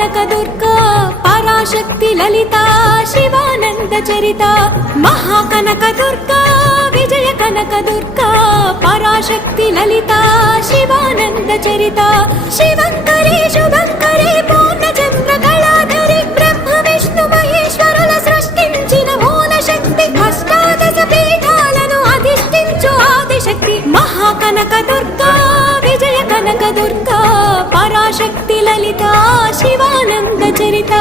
కనక దుర్గా పరాశక్తి లలిత శివానంద చరిత మహాకనక దుర్గా విజయ కనక దుర్గా పరాశక్తి లలిత శివానంద చరిత శివంకరే శుభంకరే పూర్ణ చంద్ర కళాధరి బ్రహ్మ విష్ణు మహేశ్వరుల సృష్టించిన మూల శక్తి అష్టాదశ పీఠాలను అధిష్ఠించు ఆదిశక్తి మహాకనక దుర్గా విజయ కనక దుర్గా పరాశక్తి లలిత శివానంద చరిత